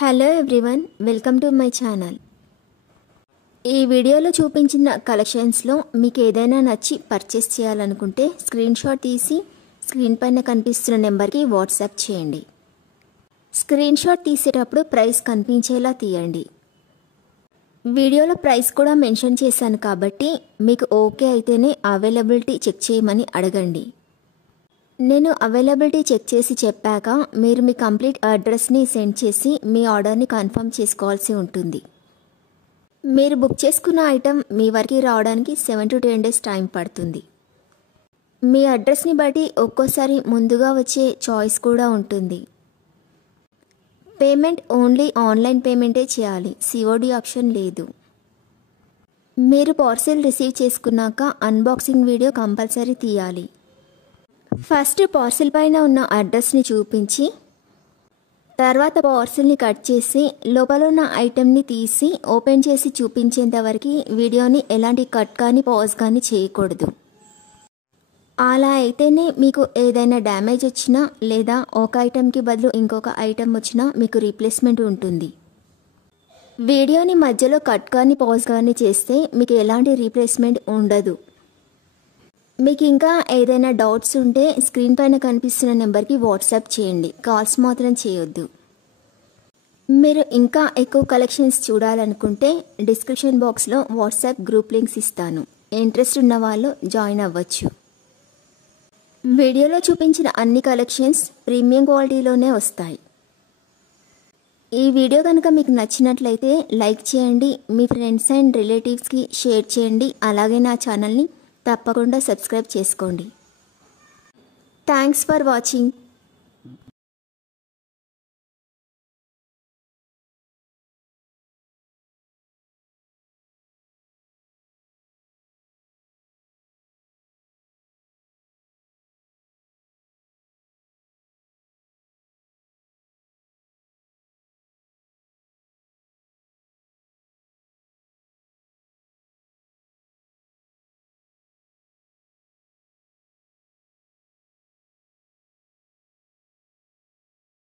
Hello everyone, welcome to my channel. ఈ వీడియోలో చూపించిన కలెక్షన్స్లో మీకు ఏదైనా నచ్చి పర్చేస్ చేయాలనుకుంటే స్క్రీన్ షాట్ తీసి స్క్రీన్ పైన కనిపిస్తున్న నెంబర్కి వాట్సాప్ చేయండి. స్క్రీన్ షాట్ తీసేటప్పుడు ప్రైస్ కనిపించేలా తీయండి. వీడియోలో ప్రైస్ కూడా మెన్షన్ చేశాను కాబట్టి మీకు ఓకే అయితేనే అవైలబిలిటీ చెక్ చేయమని అడగండి. నేను అవైలబిలిటీ చెక్ చేసి చెప్పాక మీరు మీ కంప్లీట్ అడ్రస్ని సెండ్ చేసి మీ ఆర్డర్ని కన్ఫర్మ్ చేసుకోవాల్సి ఉంటుంది. మీరు బుక్ చేసుకున్న ఐటెం మీ వరకు రావడానికి 7 to 10 days టైం పడుతుంది. మీ అడ్రస్ని బట్టి ఒక్కోసారి ముందుగా వచ్చే చాయిస్ కూడా ఉంటుంది. పేమెంట్ ఓన్లీ ఆన్లైన్ పేమెంటే చేయాలి, సిఓడి ఆప్షన్ లేదు. మీరు పార్సిల్ రిసీవ్ చేసుకున్నాక అన్బాక్సింగ్ వీడియో కంపల్సరీ తీయాలి. ఫస్ట్ పార్సిల్ పైన ఉన్న అడ్రస్ని చూపించి తర్వాత పార్సిల్ని కట్ చేసి లోపల ఉన్న ఐటెంని తీసి ఓపెన్ చేసి చూపించేంత వరకు వీడియోని ఎలాంటి కట్ కానీ పాజ్ కానీ చేయకూడదు. అలా అయితేనే మీకు ఏదైనా డ్యామేజ్ వచ్చినా లేదా ఒక ఐటెంకి బదులు ఇంకొక ఐటెం వచ్చినా మీకు రీప్లేస్మెంట్ ఉంటుంది. వీడియోని మధ్యలో కట్ కానీ పాజ్ కానీ చేస్తే మీకు ఎలాంటి రీప్లేస్మెంట్ ఉండదు. మీకు ఇంకా ఏదైనా డౌట్స్ ఉంటే స్క్రీన్ పైన కనిపిస్తున్న నెంబర్కి వాట్సాప్ చేయండి, కాల్స్ మాత్రం చేయొద్దు. మీరు ఇంకా ఎక్కువ కలెక్షన్స్ చూడాలనుకుంటే డిస్క్రిప్షన్ బాక్స్లో వాట్సాప్ గ్రూప్ లింక్స్ ఇస్తాను, ఇంట్రెస్ట్ ఉన్న వాళ్ళు జాయిన్ అవ్వచ్చు. వీడియోలో చూపించిన అన్ని కలెక్షన్స్ ప్రీమియం క్వాలిటీలోనే వస్తాయి. ఈ వీడియో కనుక మీకు నచ్చినట్లయితే లైక్ చేయండి, మీ ఫ్రెండ్స్ అండ్ రిలేటివ్స్కి షేర్ చేయండి. అలాగే నా ఛానల్ని తప్పకుండా సబ్స్క్రైబ్ చేసుకోండి. Thanks for watching.